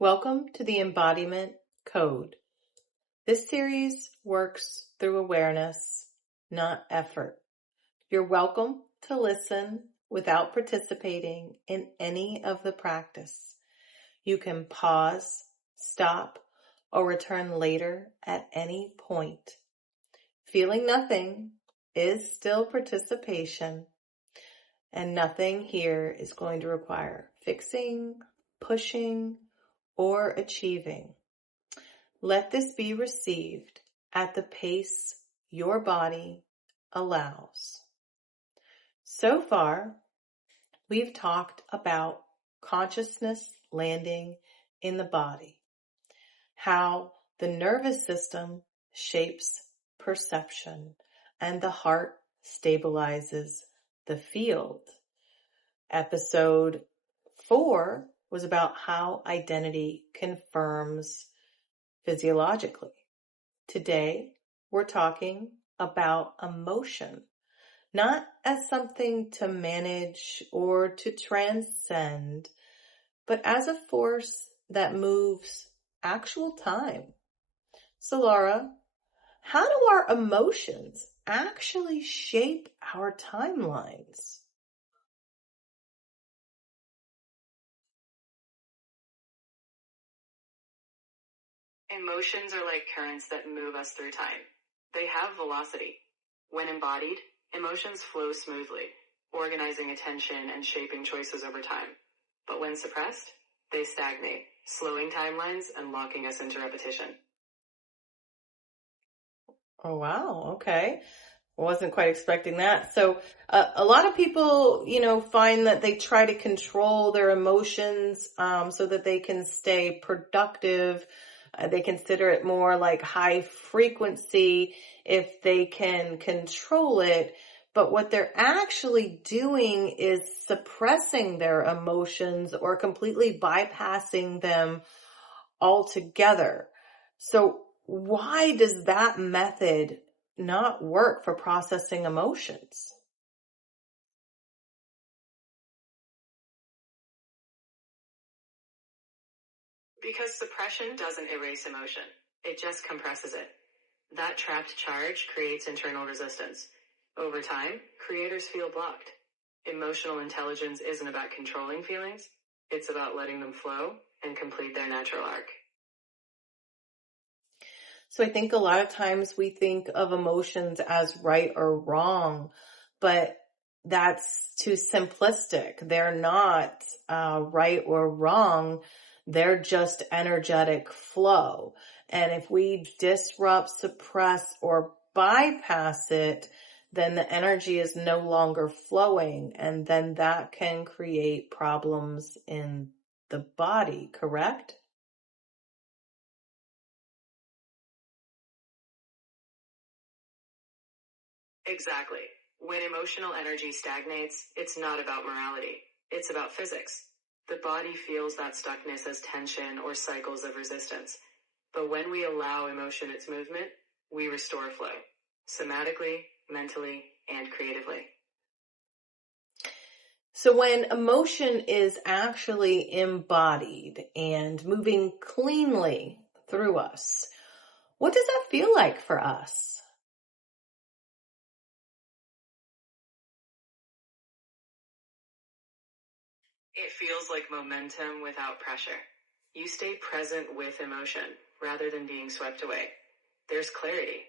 Welcome to the Embodiment Code. This series works through awareness, not effort. You're welcome to listen without participating in any of the practice. You can pause, stop, or return later at any point. Feeling nothing is still participation, and nothing here is going to require fixing, pushing, or achieving. Let this be received at the pace your body allows. So far, we've talked about consciousness landing in the body, how the nervous system shapes perception, and the heart stabilizes the field. Episode 4 was about how identity confirms physiologically. Today, we're talking about emotion, not as something to manage or to transcend, but as a force that moves actual time. So Laura, how do our emotions actually shape our timelines? Emotions are like currents that move us through time. They have velocity. When embodied, emotions flow smoothly, organizing attention and shaping choices over time. But when suppressed, they stagnate, slowing timelines and locking us into repetition. Oh, wow. Okay. I wasn't quite expecting that. So a lot of people, find that they try to control their emotions so that they can stay productive. They consider it more like high frequency if they can control it. But what they're actually doing is suppressing their emotions or completely bypassing them altogether. So why does that method not work for processing emotions? Because suppression doesn't erase emotion. It just compresses it. That trapped charge creates internal resistance. Over time, creators feel blocked. Emotional intelligence isn't about controlling feelings. It's about letting them flow and complete their natural arc. So I think a lot of times we think of emotions as right or wrong, but that's too simplistic. They're not right or wrong. They're just energetic flow. And if we disrupt, suppress, or bypass it, then the energy is no longer flowing. And then that can create problems in the body, correct? Exactly. When emotional energy stagnates, it's not about morality. It's about physics. The body feels that stuckness as tension or cycles of resistance. But when we allow emotion its movement, we restore flow. Somatically, mentally, and creatively. So when emotion is actually embodied and moving cleanly through us, what does that feel like for us? It feels like momentum without pressure. You stay present with emotion rather than being swept away. There's clarity,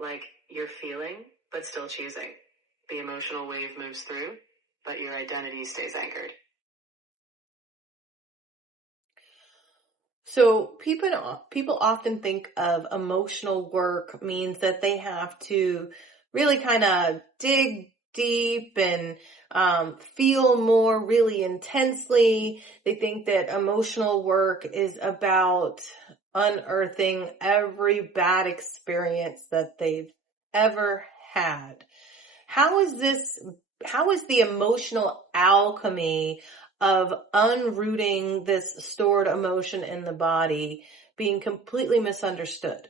like you're feeling, but still choosing. The emotional wave moves through, but your identity stays anchored. So people often think of emotional work means that they have to really kind of dig deep and feel more really intensely. They think that emotional work is about unearthing every bad experience that they've ever had. How is the emotional alchemy of unrooting this stored emotion in the body being completely misunderstood?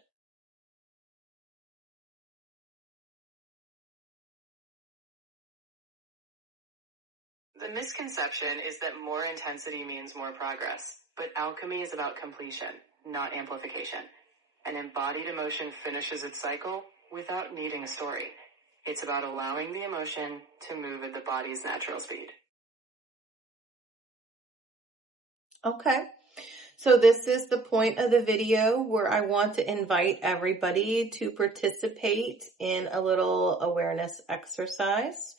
The misconception is that more intensity means more progress. But alchemy is about completion, not amplification. An embodied emotion finishes its cycle without needing a story. It's about allowing the emotion to move at the body's natural speed. Okay. So this is the point of the video where I want to invite everybody to participate in a little awareness exercise.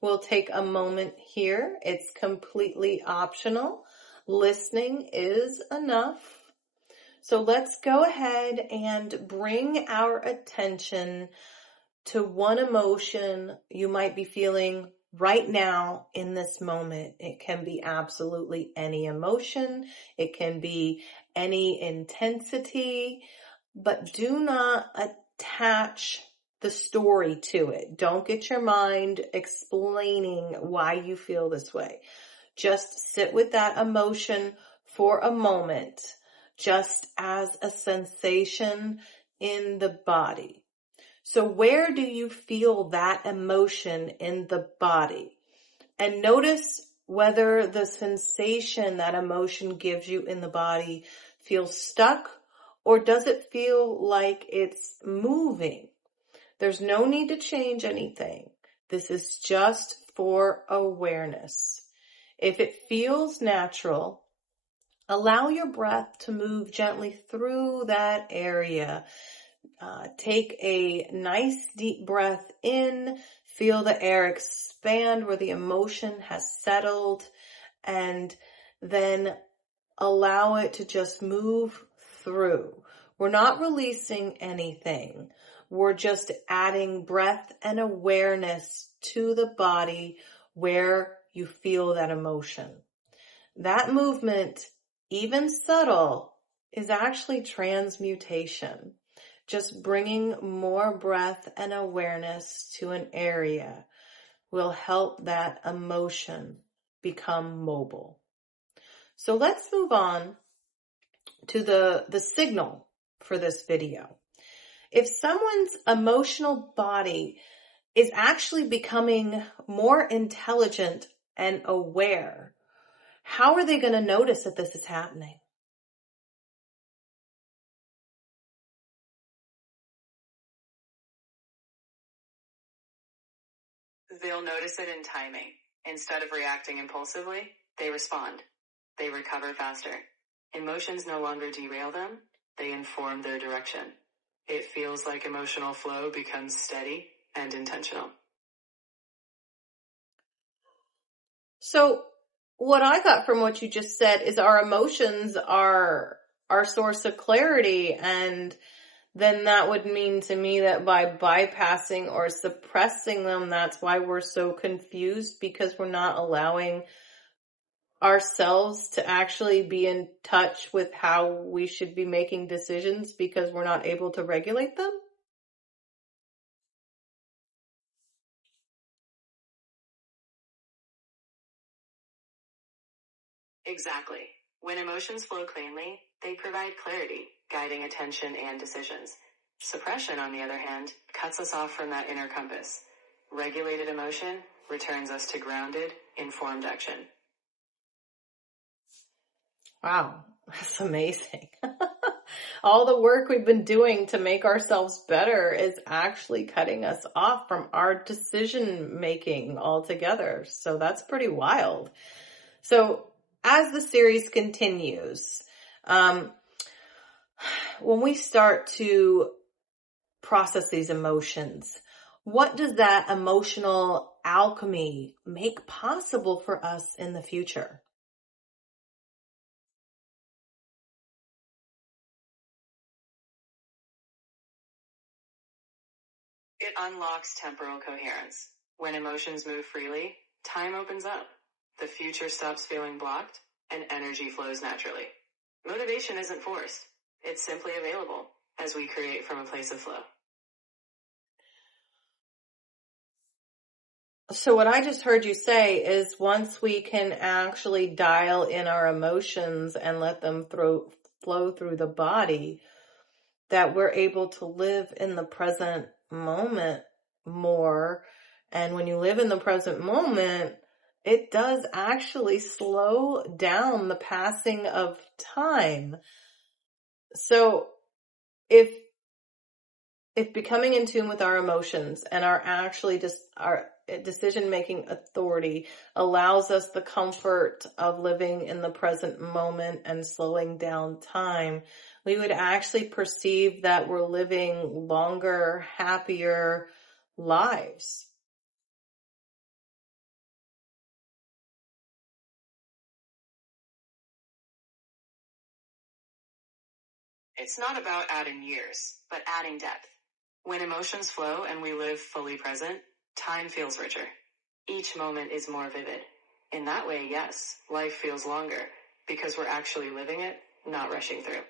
We'll take a moment here. It's completely optional. Listening is enough. So let's go ahead and bring our attention to one emotion you might be feeling right now in this moment. It can be absolutely any emotion. It can be any intensity, but do not attach the story to it. Don't get your mind explaining why you feel this way. Just sit with that emotion for a moment, just as a sensation in the body. So where do you feel that emotion in the body? And notice whether the sensation that emotion gives you in the body feels stuck, or does it feel like it's moving? There's no need to change anything. This is just for awareness. If it feels natural, allow your breath to move gently through that area. Take a nice deep breath in, feel the air expand where the emotion has settled, and then allow it to just move through. We're not releasing anything. We're just adding breath and awareness to the body where you feel that emotion. That movement, even subtle, is actually transmutation. Just bringing more breath and awareness to an area will help that emotion become mobile. So let's move on to the signal for this video. If someone's emotional body is actually becoming more intelligent and aware, how are they going to notice that this is happening? They'll notice it in timing. Instead of reacting impulsively, they respond. They recover faster. Emotions no longer derail them, they inform their direction. It feels like emotional flow becomes steady and intentional. So what I got from what you just said is our emotions are our source of clarity, and then that would mean to me that by bypassing or suppressing them, that's why we're so confused, because we're not allowing ourselves to actually be in touch with how we should be making decisions because we're not able to regulate them. Exactly. When emotions flow cleanly, they provide clarity, guiding attention and decisions. Suppression, on the other hand, cuts us off from that inner compass. Regulated emotion returns us to grounded, informed action. Wow, that's amazing. All the work we've been doing to make ourselves better is actually cutting us off from our decision making altogether. So that's pretty wild. So as the series continues, when we start to process these emotions, what does that emotional alchemy make possible for us in the future? It unlocks temporal coherence. When emotions move freely, time opens up. The future stops feeling blocked, and energy flows naturally. Motivation isn't forced. It's simply available as we create from a place of flow. So what I just heard you say is once we can actually dial in our emotions and let them flow through the body, that we're able to live in the present moment more. And when you live in the present moment, it does actually slow down the passing of time. So if becoming in tune with our emotions and our decision-making authority allows us the comfort of living in the present moment and slowing down time, we would actually perceive that we're living longer, happier lives. It's not about adding years, but adding depth. When emotions flow and we live fully present, time feels richer. Each moment is more vivid. In that way, yes, life feels longer because we're actually living it, not rushing through.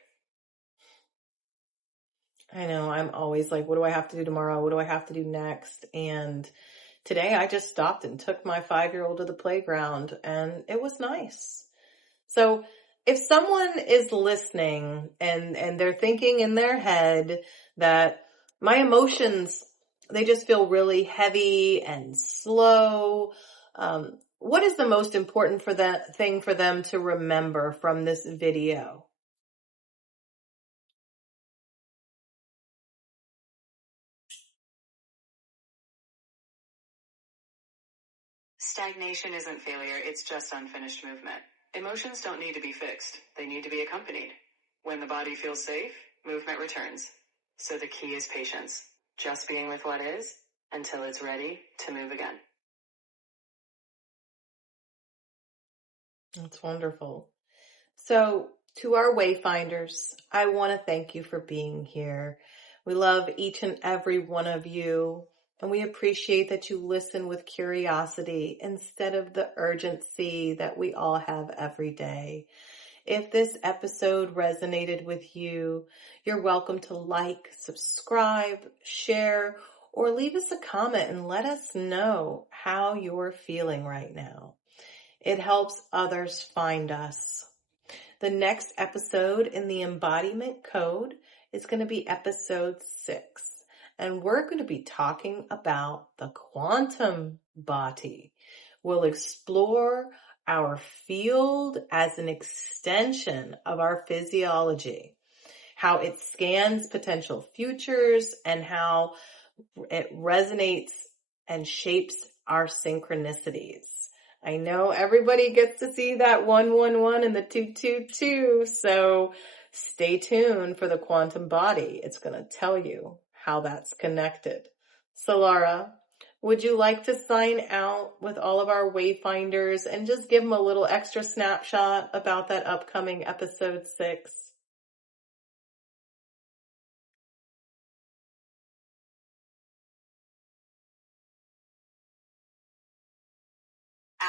I know, I'm always like, what do I have to do tomorrow? What do I have to do next? And today I just stopped and took my 5-year-old to the playground, and it was nice. So if someone is listening and they're thinking in their head that my emotions, they just feel really heavy and slow, what is the most important thing for them to remember from this video? Stagnation isn't failure, it's just unfinished movement. Emotions don't need to be fixed, they need to be accompanied. When the body feels safe, movement returns. So the key is patience, just being with what is until it's ready to move again. That's wonderful. So, to our wayfinders, I want to thank you for being here. We love each and every one of you, and we appreciate that you listen with curiosity instead of the urgency that we all have every day. If this episode resonated with you, you're welcome to like, subscribe, share, or leave us a comment and let us know how you're feeling right now. It helps others find us. The next episode in the Embodiment Code is going to be episode 6. And we're going to be talking about the quantum body. We'll explore our field as an extension of our physiology, how it scans potential futures, and how it resonates and shapes our synchronicities. I know everybody gets to see that 111 and the 222, so stay tuned for the quantum body. It's going to tell you how that's connected. So Laura, would you like to sign out with all of our wayfinders and just give them a little extra snapshot about that upcoming episode 6?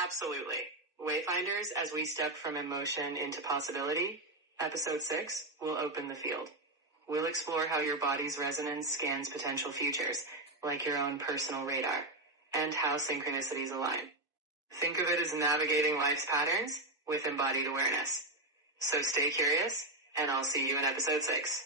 Absolutely. Wayfinders, as we step from emotion into possibility, episode 6 will open the field. We'll explore how your body's resonance scans potential futures, like your own personal radar, and how synchronicities align. Think of it as navigating life's patterns with embodied awareness. So stay curious, and I'll see you in episode 6.